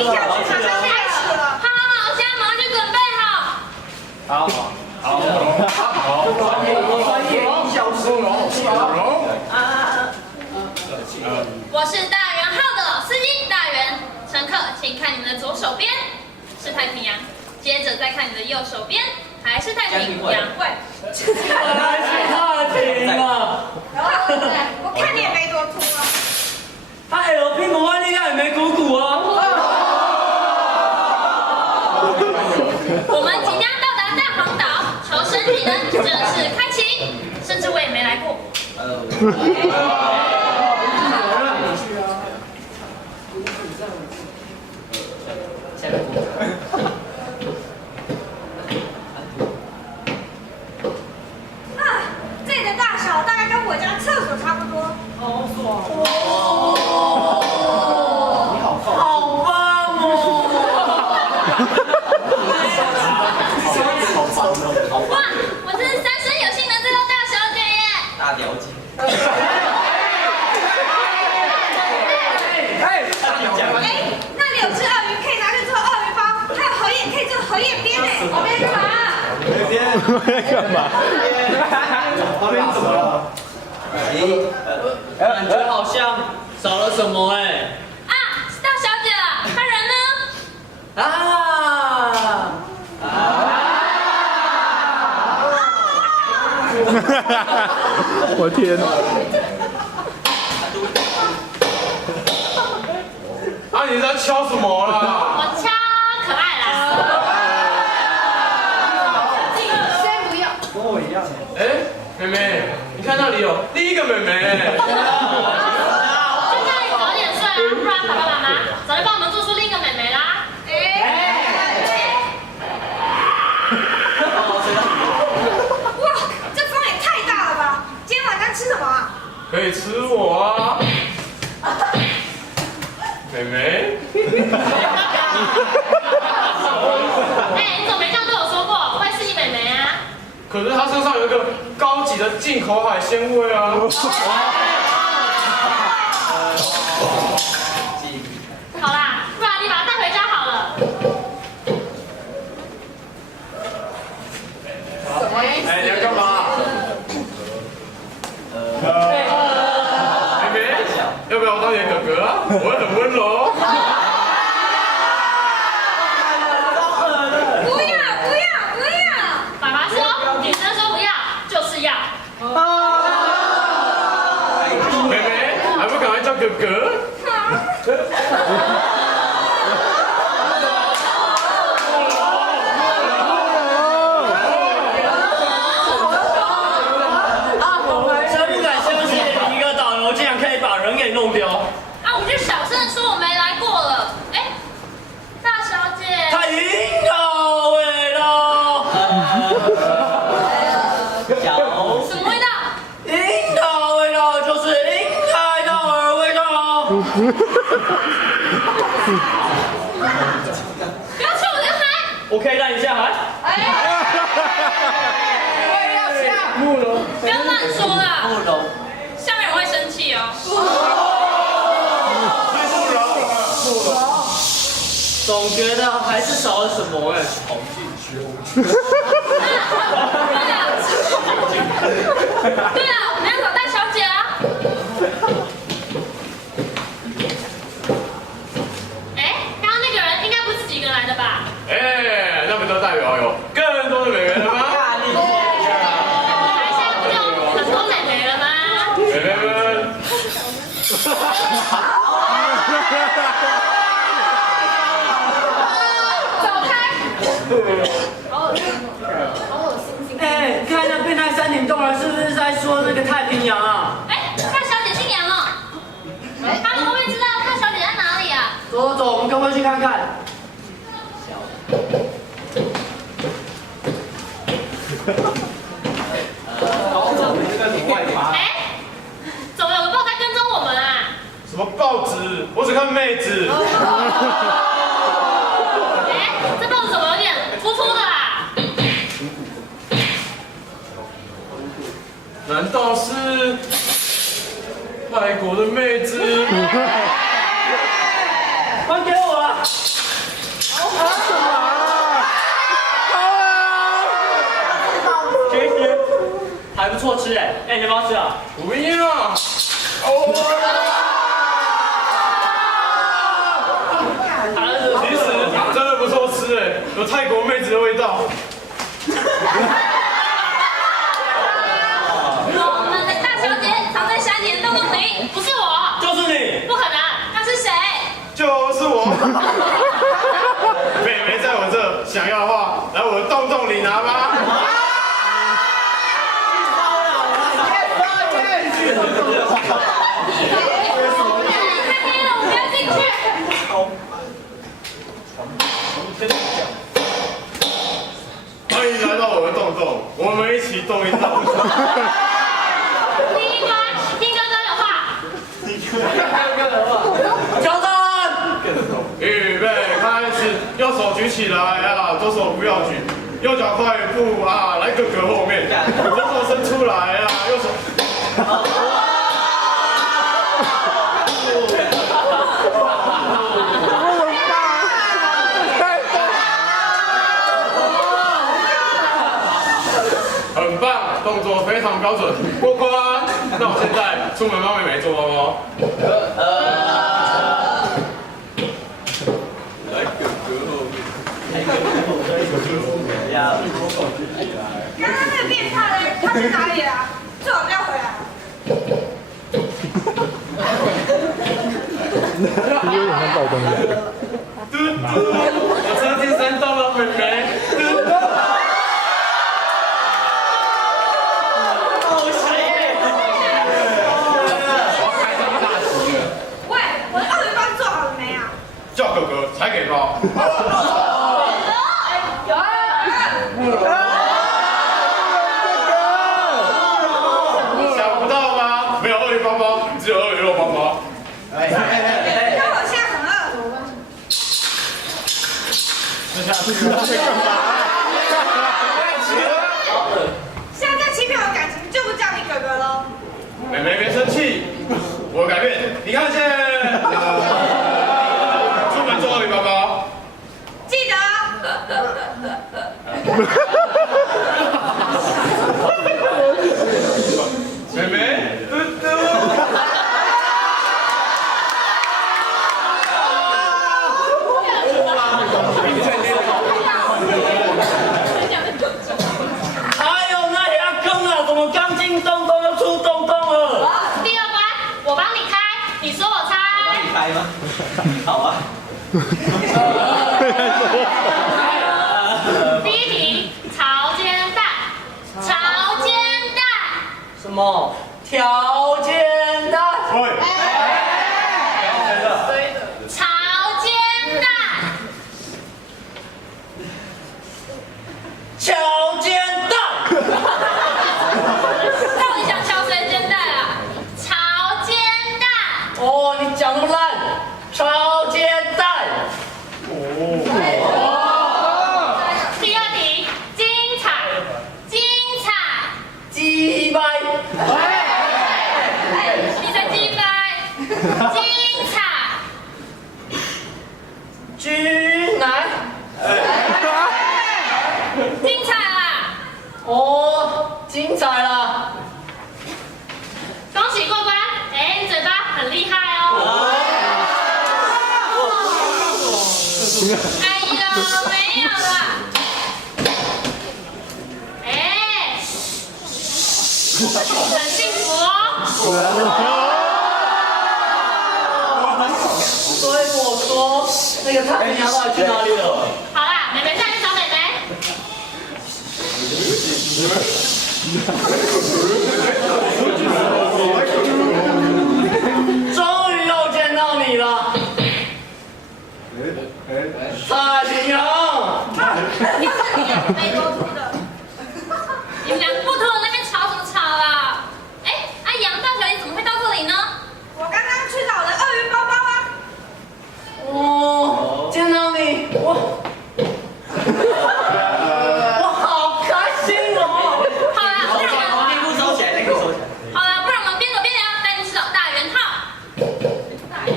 比下去马上开始了。好，现在马上就准备好。我是大元号的司机大元，乘客请看你们的左手边是太平洋，接着再看你的右手边还是太平洋。喂，太平了。我看你也没多秃啊。他 L 屁股弯力量也没鼓鼓哦。我们即将到达大黄岛，求生技能正式开启，甚至我也没来过。这里的大小大概跟我家厕所差不多。好爽！你好放。好棒哦！哇，我真是三生有幸能追到大小姐耶！大了解。那里有只鳄鱼，可以拿去做鳄鱼包，还有荷叶，可以做荷叶边哎。旁边干嘛？干嘛？旁边怎么了？感觉好像少了什么哎。啊，是大小姐了，她人呢？我天！你在敲什么啦？我敲可爱啦。先不要。跟我一样。哎，妹妹，你看那里有第一个妹妹。就叫你早点睡啊，不然爸爸妈妈早就帮我们做出另一个妹妹啦。哇，这风也太大了吧！今天晚上吃什么啊？可以吃我啊，妹妹。哎，你怎么没这样对我说过？我也是你妹妹啊。可是她身上有一个高级的进口海鲜味啊。好啦，不然你把她带回家好了。哎，你要干嘛？妹妹，要不要我当你的哥哥啊？我会很温柔。不要不要不要！爸爸说，女生说不要就是要。妹妹，还不赶快叫哥哥？真不敢相信，一个导游竟然可以把人给弄丢。啊，我就小声的说我没来过了。哎，大小姐。太樱桃味道。什么味道？樱桃味道就是樱海岛的味道。不要吹我的海！我可以让你下海。不要乱说啦，下面人会生气哦。总觉得还是少了什么哎。对了，我们要找大小姐啊。哎，刚刚那个人应该不是自己一个人来的吧？哎，那不就代表有更多的妹妹了吗？来，现在不就很多美眉了吗？妹妹们，走开！哎，看那变态山顶洞人是不是在说那个太平洋啊？哎，大小姐进洋了。他们会不会知道大小姐在哪里啊？走走，我们赶快去看看。哎，怎么有个豹在跟踪我们啊？什么报纸？我只看妹子。哎，这豹子怎么有点粗粗的啊？难道是外国的妹子？还给我啊！不要！其实真的不错吃哎，有泰国妹子的味道。我们的大小姐藏在山里的洞洞里，不是我，就是你。不可能，那是谁？就是我。妹妹在我这，想要的话，来我的洞洞里拿吧。太黑了，我不要进去。欢迎来到我的洞洞，我们一起动一动。第一关，听哥哥的话。挑战。预备，开始，右手举起来啊，左手不要举，右脚快步啊，来哥哥后面，左手伸出来啊，右手。很棒，动作非常标准，过关。那我现在出门帮妹妹做包包。来哥哥后面。刚刚那个变态的人他去哪里了？最好不要回来。有点像爆灯一样。嘟嘟，我车第3到了，妹妹。嘟嘟。喂，我的鳄鱼帮做好了没啊？叫哥哥才给包。想不到吧？没有鳄鱼包包，只有鳄鱼肉包包。但我现在很饿。现在在欺骗我感情，就不叫你哥哥喽。妹妹别生气，我改变。你看见？出门做鳄鱼包包。记得。妹妹，嘟嘟。还有那条坑啊，怎么刚进洞洞又出洞洞了？第二关，我帮你开，你说我猜。开吗？好啊。第一题，潮煎蛋，潮煎蛋。什么？条件蛋？喂。潮煎蛋，条件蛋？到底想敲谁煎蛋啊？潮煎蛋，哦，你讲那么烂，条件蛋。第二题，精彩，精彩，鸡掰。你在鸡掰，精彩，居奶。精彩啦！哦，精彩了。恭喜过关，哎，你嘴巴很厉害哦。哎呦，没有啦。哎，很幸福哦。所以我说，那个太平洋到底去哪里了？好啦，妹妹再去找妹妹。终于又见到你了，太平洋。美国出的。你们两个不同的那边吵什么吵啦？哎，阿杨大小姐怎么会到这里呢？我刚刚去找了鳄鱼包包啊。哦，见到你，我好开心哦！好啦，不然我们内裤收起来，内裤收起来。好啦，不然我们边走边聊，带你去找大圆号。大圆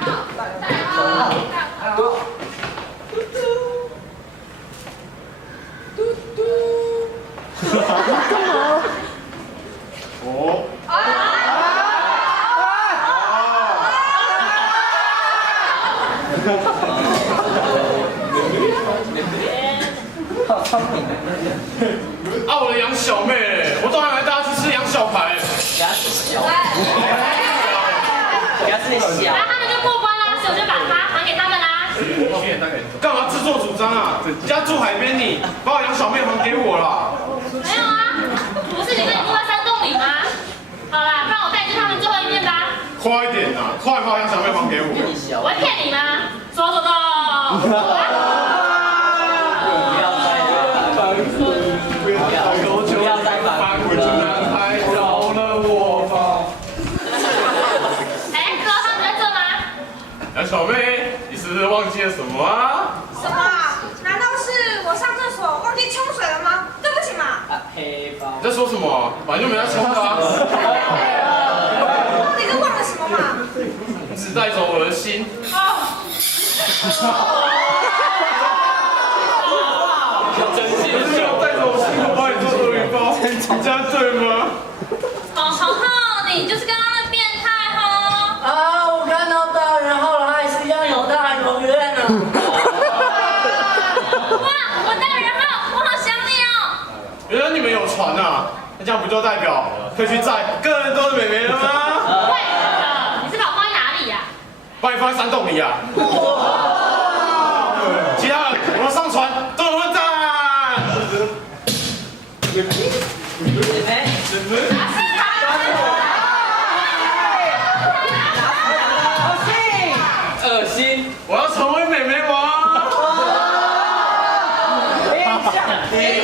号，大圆号，大圆号。好聪明的。啊，我的杨小妹，我都还来大家去吃杨小排。牙齿小，牙齿小。那他们就过关啦，所以我就把它还给他们啦。干嘛自作主张啊？家住海边你，把我杨小妹还给我啦。没有啊，不是你跟你住在山洞里吗？好啦，不然我带你去他们最后一面吧。快一点啊，快把我杨小妹还给我。我会骗你吗？走走走。不要再反复了，太饶了我吧。哎，哥，他们在这吗？杨小妹，你是不是忘记了什么啊？什么啊？难道是我上厕所忘记冲水了吗？对不起嘛。黑包。你在说什么？反正就没在冲啊。你是忘了什么嘛？只带走我的心。真心就带着我心，我帮你做鳄鱼包，这样对吗？你就是刚刚的变态哈！啊，我看到大人后了，还是一样有大人院呢。哇，我大人号，我好想你哦！原来你们有船啊，那这样不就代表可以去载更多的美眉了吗？对了，你是把我放在哪里呀？把你放在山洞里啊！其他人，我们上船，动作混战！恶心！我要成为美眉王！别